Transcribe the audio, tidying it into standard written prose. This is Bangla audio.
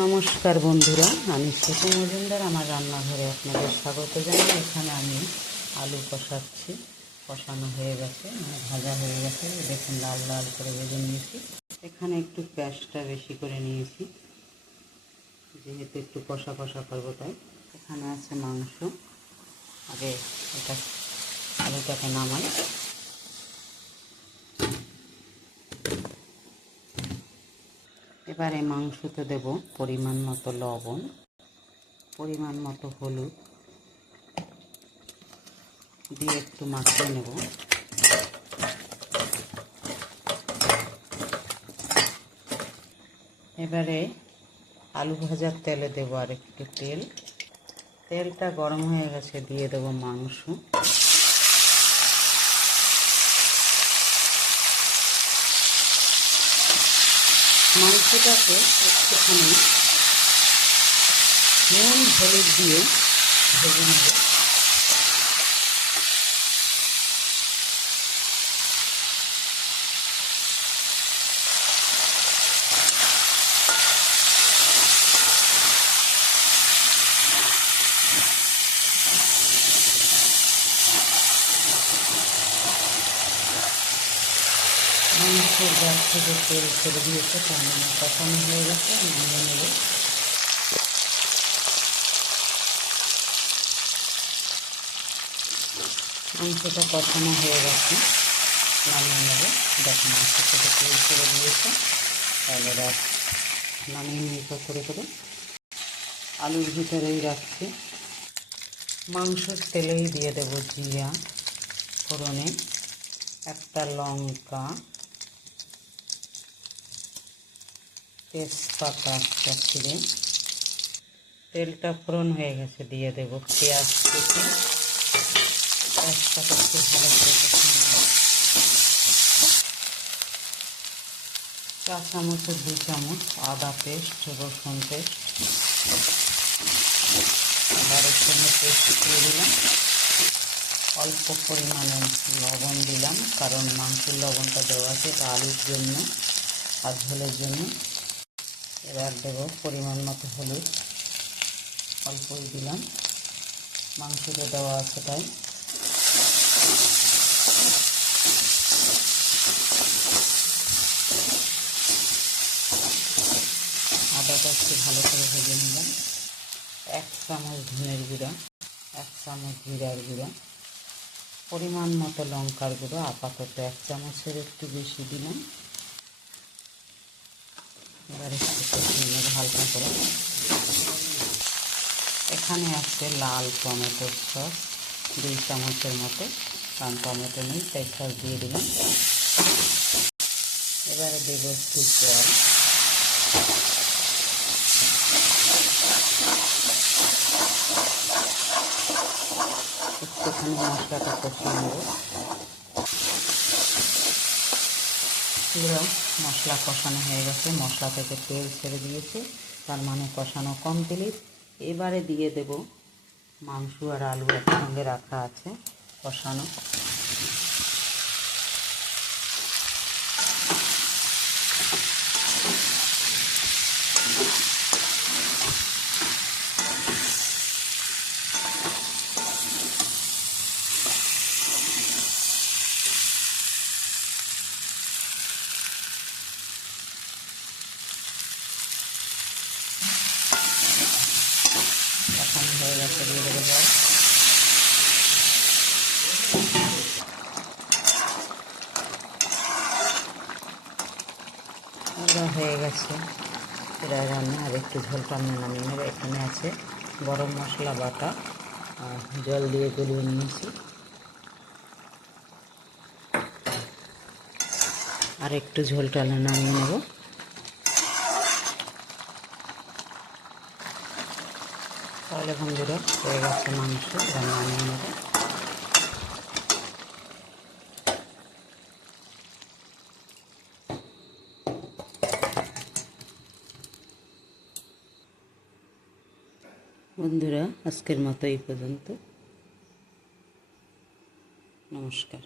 নমস্কার বন্ধুরা, আমি শিশু মজুমদার। আমার রান্নাঘরে আপনাদের স্বাগত জানাই। এখানে আমি আলু কষাচ্ছি। কষানো হয়ে গেছে, ভাজা হয়ে গেছে। দেখুন লাল লাল করে ভেজে নিয়েছি। এখানে একটু পেঁয়াজটা বেশি করে নিয়েছি, যেহেতু একটু কষা কষা করবো তাই। এখানে আছে মাংস। আগে এটা আলুটাকে নামাই। এবারে মাংসতে দেব পরিমাণ মতো লবণ, পরিমাণ মতো হলুদ দিয়ে একটু মাখিয়ে নেব। এবারে আলু ভাজার তেলে দেবো আর একটু তেল। তেলটা গরম হয়ে গেছে, দিয়ে দেবো মাংস। মাংসটাকে একটুখানি নুন হলুদ দিয়ে ভেজে নেব। মাংসের গাছ থেকে তেল ছেড়ে দিয়েছে, তার মানে কষানো হয়ে গেছে। নামিয়ে নেব। মাংসটা কষানো হয়ে গেছে, নামিয়ে নেব। দেখো মাংস থেকে তেল ছেড়ে দিয়েছে, তাহলে নামিয়ে নিয়ে করে করে আলুর ভিতরেই রাখছি। মাংসের তেলেই দিয়ে দেবো জিরা ফোড়নে, একটা লঙ্কা, তেজপাতা একটা ছিঁড়ে। তেলটা ফোড়ন হয়ে গেছে, দিয়ে দেবো পেঁয়াজ কেটে। পেঁয়াজটাকে একটু ভালো করে কষিয়ে নেব। 4 চামচের 2 চামচ আদা পেস্ট, রসুন পেস্ট, আদা রসুনের পেস্ট দিয়ে দিলাম। অল্প পরিমাণে লবণ দিলাম, কারণ মাংসের লবণটা দেওয়া আছে এটা আলুর জন্য আর ঝোলের জন্য। এবার দেবো পরিমাণ মতো হলুদ, অল্পই দিলাম, মাংসতে দেওয়া আছে তাই। আদাটা একটু ভালো করে ভেজে নিলাম। 1 চামচ ধনের গুঁড়া, 1 চামচ জিরার গুঁড়া, পরিমাণ মতো লঙ্কার গুঁড়ো, আপাতত 1 চামচের একটু বেশি দিলাম। এবার একটু কষিয়ে নেব হালকা করে। এখানে আছে লাল টমেটোর সস 2 চামচের মতো, কারণ টমেটো নেই তাই সস দিয়ে দিলাম। এবারে দেবো একটু জল। একটুখানি মশলাটা কষিয়ে নেব। পুরো মশলা কষানো হয়ে গেছে, মশলা থেকে তেল ছেড়ে দিয়েছে, তার মানে কষানো কমপ্লিট। এবারে দিয়ে দেব মাংস আর আলু একসঙ্গে রাখা আছে কষানো। কষানো হয়ে গেছে, দিয়ে দেবো জল। এবার হয়ে গেছে প্রায় রান্না, আর একটু ঝোল টানিয়ে নামিয়ে নেব। এখানে আছে গরম মশলা বাটা, জল দিয়ে গলিয়ে নিয়েছি। আর একটু ঝোল টানিয়ে নামিয়ে নেব। তাহলে বন্ধুরা হয়ে গেছে মাংস, এবার নামিয়ে নেব। বন্ধুরা আজকের মতো এই পর্যন্ত। নমস্কার।